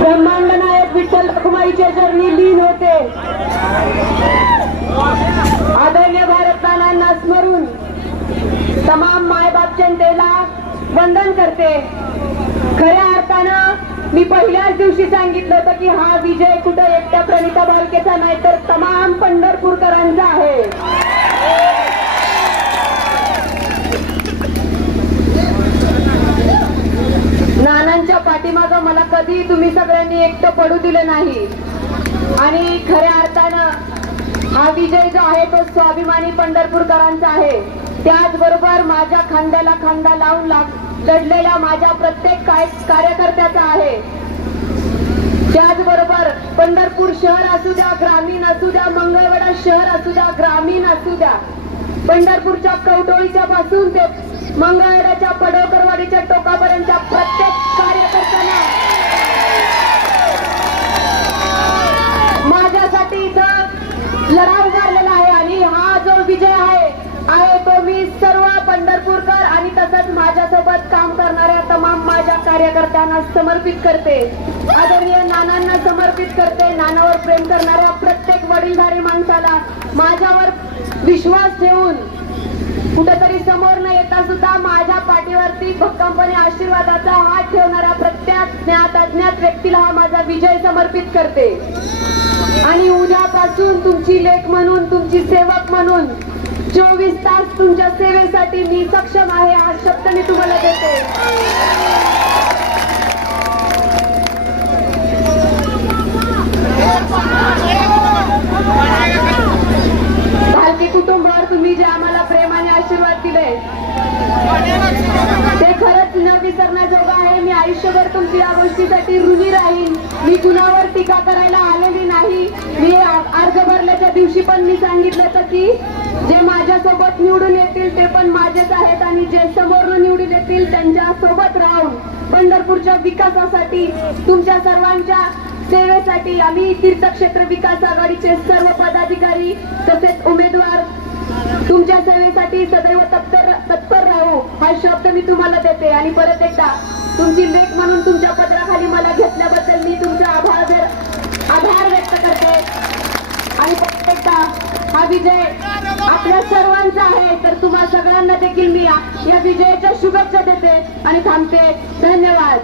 ब्रह्मांड नायक विठ्ठल रखुमाईच्या चरणी लीन होते. आदरणीय भारतमातांना स्मरून तमाम मायबाप जनतेला वंदन करते. खऱ्या अर्थानं मी पहिल्याच दिवशी सांगितलं होतं की हा विजय कुठं एकट्या प्रणिता भालकेचा नाही तर तमाम पंढरपूरकरांचा आहे. नानांच्या पाठीमागं मला कधी तुम्ही सगळ्यांनी एकटं पडू दिलं नाही आणि खऱ्या अर्थानं हा विजय जो आहे तो स्वाभिमानी पंढरपूरकरांचा आहे. त्याचबरोबर माझ्या खांद्याला खांदा लावून लढलेल्या माझ्या प्रत्येक कार्यकर्त्याचा आहे. त्याचबरोबर पंढरपूर शहर असू द्या, ग्रामीण असू द्या, मंगळवेढा शहर असू द्या, ग्रामीण असू द्या, पंढरपूरच्या कवटोळीच्या पासून ते मंगळवेढ्याच्या पडोकरवाडीच्या टोकापर्यंतच्या प्रत्येक कार्यकर्त्यांना माझ्यासाठी इथं लढा उभारलेला आहे आणि हा जो विजय आहे तो मी सर्व पंढरपूरकर आणि तसंच माझ्यासोबत काम करणाऱ्या तमाम माझ्या कार्यकर्त्यांना समर्पित करते. आदरणीय नानांना समर्पित करते. नानावर प्रेम करणाऱ्या प्रत्येक वडीलधारी माणसाला माझ्यावर विश्वास ठेवून कुठेतरी समोर न येता सुद्धा माझ्या पाठीवरती भक्कमपणे आशीर्वादाचा हात ठेवणाऱ्या प्रत्येक ज्ञात अज्ञात व्यक्तीला हा माझा विजय समर्पित करते. आणि उद्यापासून तुमची लेख म्हणून, तुमची सेवक म्हणून 24 तास तुमच्या सेवेसाठी मी सक्षम आहे हा शब्द मी तुम्हाला देते. भालके कुटुंबावर तुम्ही जे आम्हाला प्रेमाने आशीर्वाद दिले ते खरंच न विसरण्याजोगं आहे. मी आयुष्यभर तुमची या गोष्टीसाठी ऋणी राहीन. मी कुणावर टीका करायला आलेली नाही. मी अर्ज भरल्याच्या दिवशी पण मी सांगितलं होतं की जे माझ्यासोबत निवडून येतील ते पण माझेच आहेत आणि जे समोरून निवडून येतील त्यांच्या सोबत राहून पंढरपूरच्या विकासासाठी, तुमच्या सर्वांच्या सेवेसाठी आम्ही तीर्थक्षेत्र विकास आघाडीचे सर्व पदाधिकारी तसेच उमेदवार तुमच्या सेवेसाठी सदैव तत्पर राहू हा शब्द मी तुम्हाला देते. आणि परत एकदा तुमची लेख म्हणून तुमच्या पदराखाली मला घेतल्याबद्दल मी तुमचा आभार व्यक्त करते. आणि परत एकदा हा विजय आपल्या सर्वांचा आहे तर तुम्हा सगळ्यांना देखील मी या विजयाच्या शुभेच्छा देते आणि थांबते. धन्यवाद.